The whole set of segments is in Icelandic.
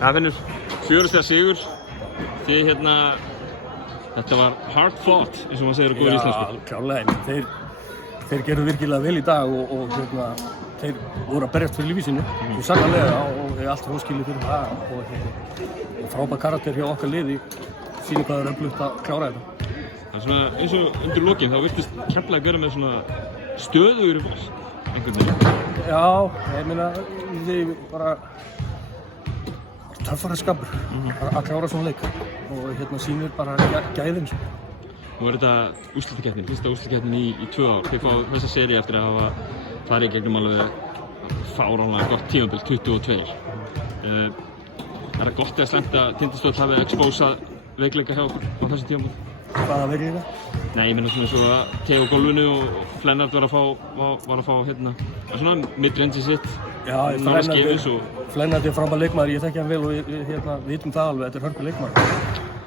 Það finnur 4 stiga sigur. Þið þetta var hard fought, eins og maður segir á góðri íslensku. Já, klárlega. Þeir gerðu virkilega vel í dag og þeir voru að berjast fyrir lífi sínu. Svo sannarlega og allt hróskilið fyrir það og frábær karakter hjá okkar liði sýnir hvað er öflugt að klára þetta. Það er svona eins og undir lokin, þá virtist Keflavík vera með svona stöðugri vals, einhvern veginn. Já, ég meina, þið bara töffari skapur að klára svona leik og sýnir bara gæðin. Nú er þetta úrslitakeppnin, fyrsta úrslitakeppnin í 2 ár. Þið fá þessa seríu eftir að hafa farið í gegnum alveg fáránlega gott tímabil, 22. Er það gott eða slæmt að Tindastóll hafi expósað veikleika hjá okkur á þessu tímabil? Hvaða veikleika? Nei, ég meina svona eins og að Theo á gólfinu og Flennard var að fá svona mid-range sitt. Já, Flennard er frábær leikmaður, ég þekki hann vel og við vitum það alveg, þetta er hörku leikmaður.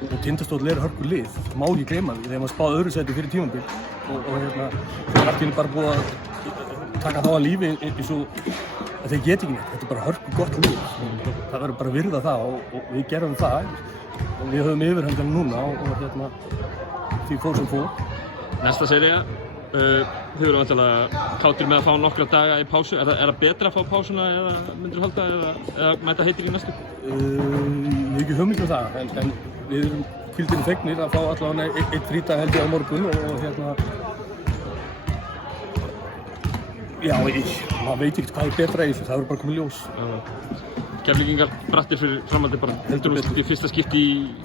Og Tindastóll er hörku lið, það má ekki gleyma því, þegar maður spáði öðru sæti fyrir tímabil og allt í bara búið að taka þá að lífi eins og að þeir geti ekki neitt, þetta er bara hörku gott lið. Það verður bara að virða það og við gerum það og við höfum yfirhöndina núna og því fór sem fór. Næsta sería, þið verður vantilega kátir með að fá nokkra daga í pásu. Er það betra að fá pásuna eða myndir þú halda eða mæta heitir í næstu? Ég hef ekki hugmynd um það en við erum hvíldinni fegnir að fá allavega einn frídag held ég á morgun og já, maður veit ekkert hvað er betra í þessu, það verður bara komið ljós. Keflvíkingar brattir fyrir framhaldi bara heldur í fyrsta skipti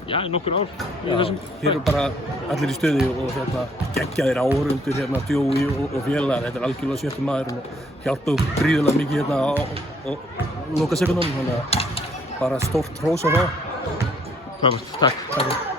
í nokkur ár. Já, þeir eru bara allir í stöði og geggjaðir áhorfendur Djói og félagar, þetta er algjörlega 7. maðurinn og hjálpaðu gríðarlega mikið á lokasekundunum, þannig að bara stórt hrós á það. Frábært, takk.